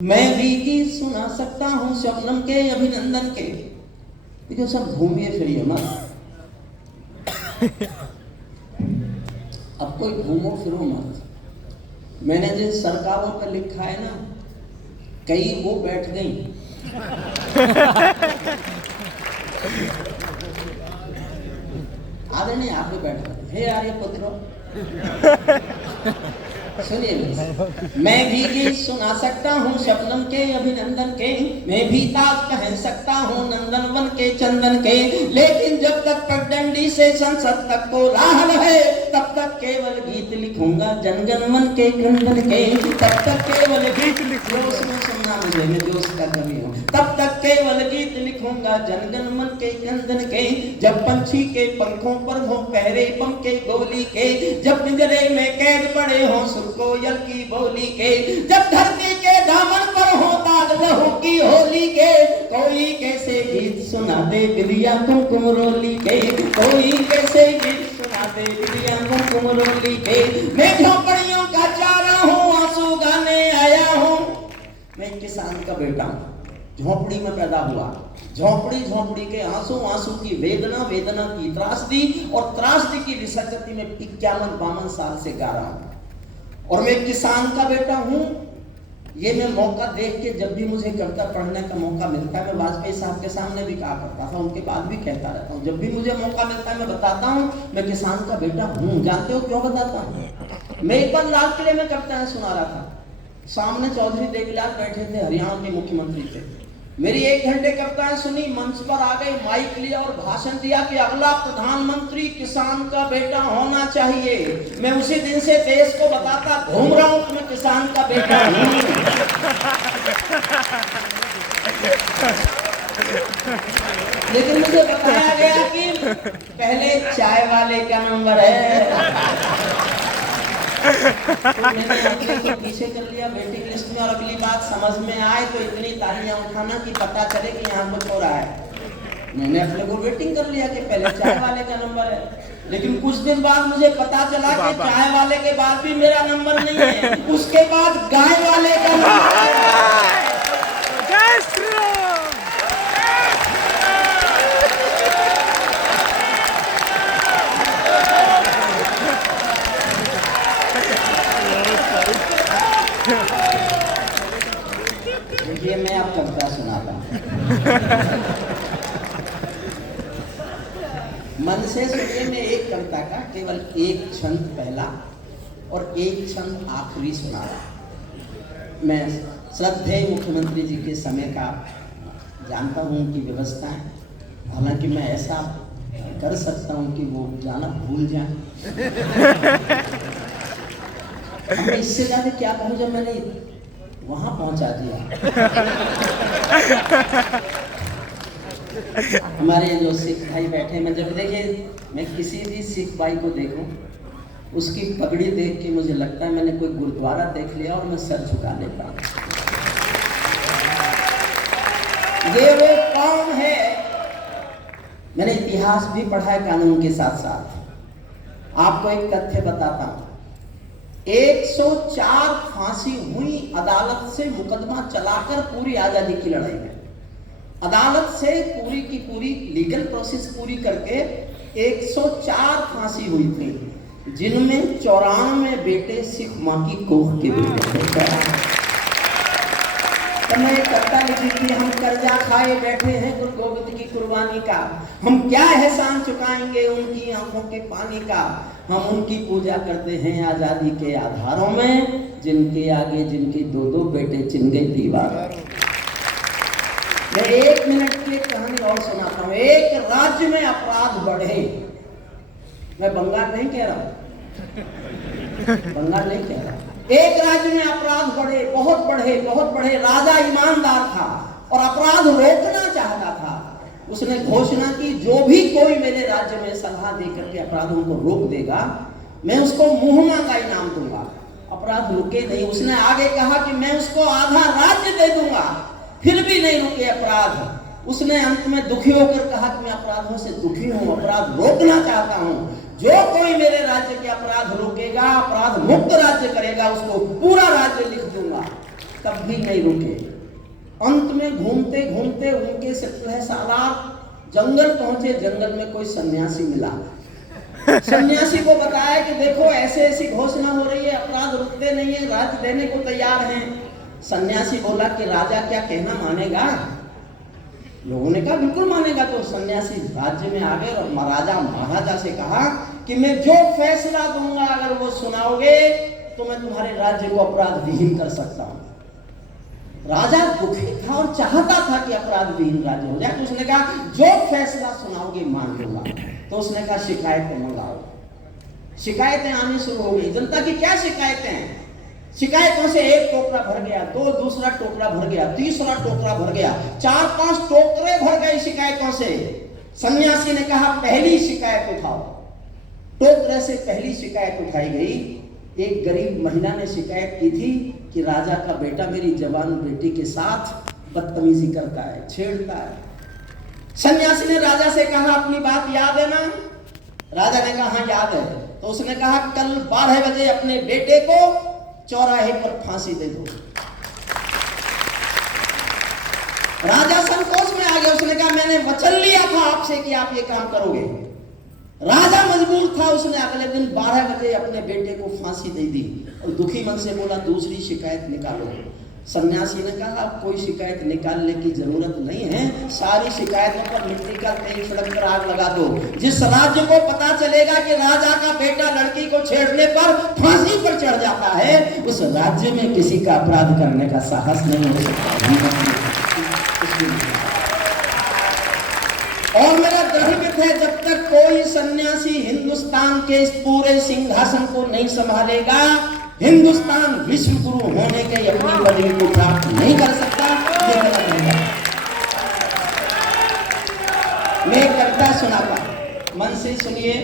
मैं भी गीत सुना सकता हूँ शबनम के अभिनंदन के, लेकिन सब घूमिए फिरिए मत। अब कोई घूमो फिरो मत। मैंने जिन सरकारों पर लिखा है ना, कई वो बैठ गई। आदरणीय आप भी बैठ गए। हे आर्यपुत्रो, सुनिए, मैं भी गीत सुना सकता हूँ शबनम के अभिनंदन के, मैं भी ताज पहन सकता हूँ नंदनवन के चंदन के, लेकिन जब तक पगडंडी से संसद तक को राह है, तब तक केवल गीत लिखूंगा जनगण मन के क्रंदन के। तब तक केवल गीत लिखूंगा, सुनना मुझे, मैं जोश का कवि हूँ। तब तक केवल गीत लिखूंगा जनगण मन के क्रंदन के। जब पंछी के पंखों पर हो पहरे बम के गोली के, जब पिंजरे में कैद पड़े हो कोयल की बोली के, जब धरती के दामन पर हो दाग लहू की होली के, कोई कैसे गीत सुना दे बिलिया कुमकुम रोली के, कोई कैसे गीत सुना दे बिलिया कुमकुम रोली के। मैं झोपड़ियों का चारा हूँ, आंसू गाने आया हूँ। मैं किसान का बेटा हूँ, झोपड़ी में पैदा हुआ। झोपड़ी के आंसू की वेदना, वेदना की त्रासदी, और त्रासदी की विसर्जती में 51-52 साल से गा रहा हूँ। और मैं किसान का बेटा हूं। ये मैं मौका देख के, जब भी मुझे कविता पढ़ने का मौका मिलता है, मैं वाजपेयी साहब के सामने भी कहा करता था, उनके बाद भी कहता रहता हूं, जब भी मुझे मौका मिलता है मैं बताता हूं मैं किसान का बेटा हूं। जानते हो क्यों बताता हूं? मैं एक बार लाल किले में कविताएं सुना रहा था, सामने चौधरी देवीलाल बैठे थे, हरियाणा के मुख्यमंत्री थे। मेरी 1 घंटे कविताएं सुनी, मंच पर आ गई, माइक लिया और भाषण दिया कि अगला प्रधानमंत्री किसान का बेटा होना चाहिए। मैं उसी दिन से देश को बताता घूम रहा हूं कि मैं किसान का बेटा हूं। लेकिन मुझे बताया गया कि पहले चाय वाले का नंबर है। तो मैंने अगले को पीछे कर लिया वेटिंग लिस्ट में, और अगली बात समझ में आए तो इतनी तालियां उठाना कि पता चले कि यहाँ कुछ हो रहा है। मैंने अगले को वेटिंग कर लिया कि पहले चाय वाले का नंबर है, लेकिन कुछ दिन बाद मुझे पता चला कि चाय वाले के बाद भी मेरा नंबर नहीं है, उसके बाद गाय वाले का नंबर है। देखिए, मैं आप कविता सुनाता हूं। मन से सोचिए, मैं एक कविता का केवल एक छंद पहला और एक छंद आखिरी सुना रहा। मैं श्रद्धेय मुख्यमंत्री जी के समय का जानता हूं कि व्यवस्था है, हालांकि मैं ऐसा कर सकता हूं कि वो जाना भूल जाए। मैं इससे ज्यादा क्या कहूं, जब मैंने वहां पहुंचा दिया। हमारे जो सिख भाई बैठे, मैं जब देखिए, मैं किसी भी सिख भाई को देखूं, उसकी पगड़ी देख के मुझे लगता है मैंने कोई गुरुद्वारा देख लिया और मैं सर झुका लेता हूं। ये वो कौम है। मैंने इतिहास भी पढ़ा है कानून के साथ साथ। आपको एक तथ्य बताता हूं, 104 फांसी हुई अदालत से मुकदमा चलाकर पूरी आजादी की लड़ाई में। अदालत से पूरी की पूरी लीगल प्रोसेस पूरी करके 104 फांसी हुई थी, जिनमें 94 बेटे सिख मां की कोख के बेटे थे। तो मैं कविता लिखी थी, हम कर्जा खाए बैठे हैं गुरु गोविंद की कुर्बानी का, हम क्या एहसान चुकाएंगे उनकी आंखों के पानी का। हम उनकी पूजा करते हैं आजादी के आधारों में, जिनके आगे जिनके 2-2 बेटे चिन गए दीवार। मैं 1 मिनट की एक कहानी और सुनाता हूँ। एक राज्य में अपराध बढ़े, मैं बंगाल नहीं कह रहा, बंगाल नहीं कह रहा, एक राज्य में अपराध बढ़े, बहुत बढ़े। राजा ईमानदार था और अपराध रोकना चाहता था। उसने घोषणा की, जो भी कोई मेरे राज्य में सलाह देकर के अपराधों को रोक देगा, मैं उसको मुहमा का इनाम दूंगा। अपराध रुके नहीं। उसने आगे कहा कि मैं उसको आधा राज्य दे दूंगा, फिर भी नहीं रुके अपराध। उसने अंत में दुखी होकर कहा कि मैं अपराधों से दुखी हूं, अपराध रोकना चाहता हूं। जो कोई मेरे राज्य के अपराध रोकेगा, अपराध मुक्त राज्य करेगा, उसको पूरा राज्य लिख दूंगा। तब भी नहीं रुके। अंत में घूमते घूमते उनके 17 साल जंगल पहुंचे। जंगल में कोई सन्यासी मिला। सन्यासी को बताया कि देखो ऐसे ऐसी घोषणा हो रही है, अपराध रुकते नहीं है, राज्य देने को तैयार हैं। सन्यासी बोला कि राजा क्या कहना मानेगा? लोगों ने कहा बिल्कुल मानेगा। तो सन्यासी राज्य में आ गए और महाराजा महाराजा से कहा कि मैं जो फैसला दूंगा अगर वो सुनाओगे तो मैं तुम्हारे राज्य को अपराध विहीन कर सकता हूं। राजा दुखी था और चाहता था कि अपराध विहीन राज्य हो जाए। तो उसने कहा जो फैसला सुनाओगे मान लूंगा। तो उसने कहा शिकायतें मंगाओ। शिकायतें आनी शुरू हो गई। जनता की क्या शिकायतें हैं? शिकायतों से एक टोकरा भर गया, दो दूसरा टोकरा भर गया, तीसरा टोकरा भर गया, 4-5 टोकरे भर गए शिकायतों से। सन्यासी ने कहा पहली शिकायत उठाओ। टोकरे से पहली शिकायत उठाई गई। एक गरीब महिला ने शिकायत की थी कि राजा का बेटा मेरी जवान बेटी के साथ बदतमीजी करता है, छेड़ता है। सन्यासी ने राजा से कहा अपनी बात याद है ना? राजा ने कहा हाँ याद है। तो उसने कहा कल 12 बजे अपने बेटे को चौराहे पर फांसी दे दो। राजा संकोच में आ गया। उसने कहा मैंने वचन लिया था आपसे कि आप ये काम करोगे। राजा मजबूर था। उसने अगले दिन 12 बजे अपने बेटे को फांसी दे दी और दुखी मन से बोला दूसरी शिकायत निकालो। सन्यासी ने कहा अब कोई शिकायत निकालने की जरूरत नहीं है, सारी शिकायतों पर मिट्टी का तेल छिड़क कर आग लगा दो। जिस राज्य को पता चलेगा कि राजा का बेटा लड़की को छेड़ने पर फांसी पर चढ़ जाता है, उस राज्य में किसी का अपराध करने का साहस नहीं हो सकता। और मेरा दृढ़ मत है जब तक कोई सन्यासी हिंदुस्तान के इस पूरे सिंहासन को नहीं संभालेगा, हिंदुस्तान विश्व गुरु होने के अपनी बड़ी को प्राप्त नहीं कर सकता। मैं एक कविता सुनाता, मन से सुनिए।